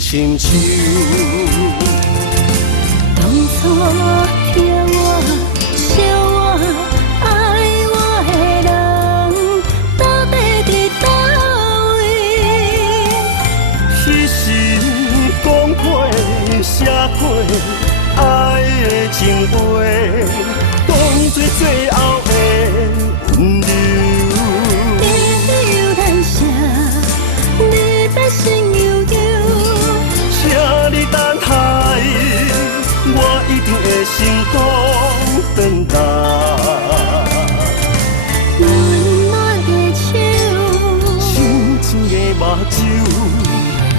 亲像。当初疼我、惜我、爱我的人，到底伫倒位？彼时讲过、写过爱的情话，当作最后的温柔。你有难舍，你的心悠悠。请你等待，我一定会成功转达。温暖的手，深情的目睭，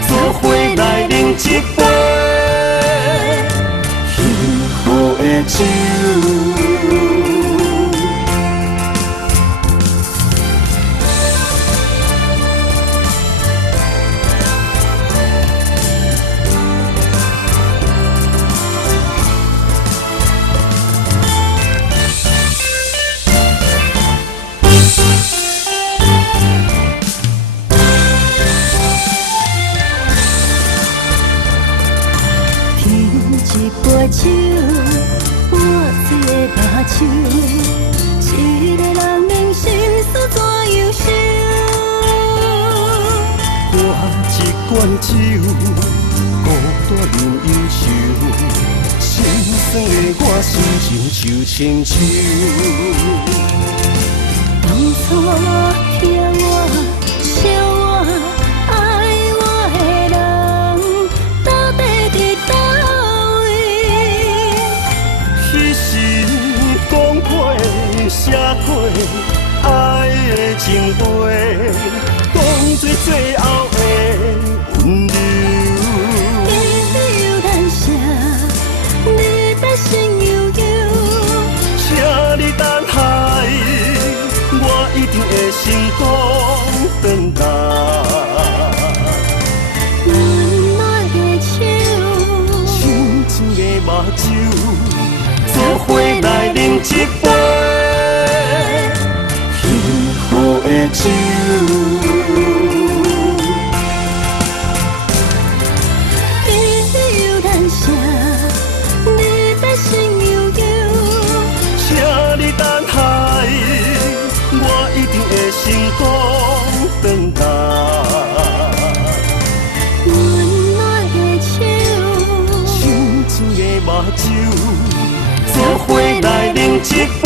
做伙来饮一杯幸福的酒。一杯酒，我醉的目睭，一个人的心事怎样想？我一罐酒，孤单饮忧愁，心酸的我心情就亲像。当初疼我、惜我、爱我的人，到底伫倒位？彼时讲过、写过爱的情话，当作最后的温柔。你有难舍，你的心悠悠。请你等待，我一定会成功转达。温暖的手，深情的目睭，做伙来饮一杯幸福的酒。你有难舍，你的心悠悠。请你等待，我一定会成功转达。温暖的手，深情的目睭，做伙来饮一杯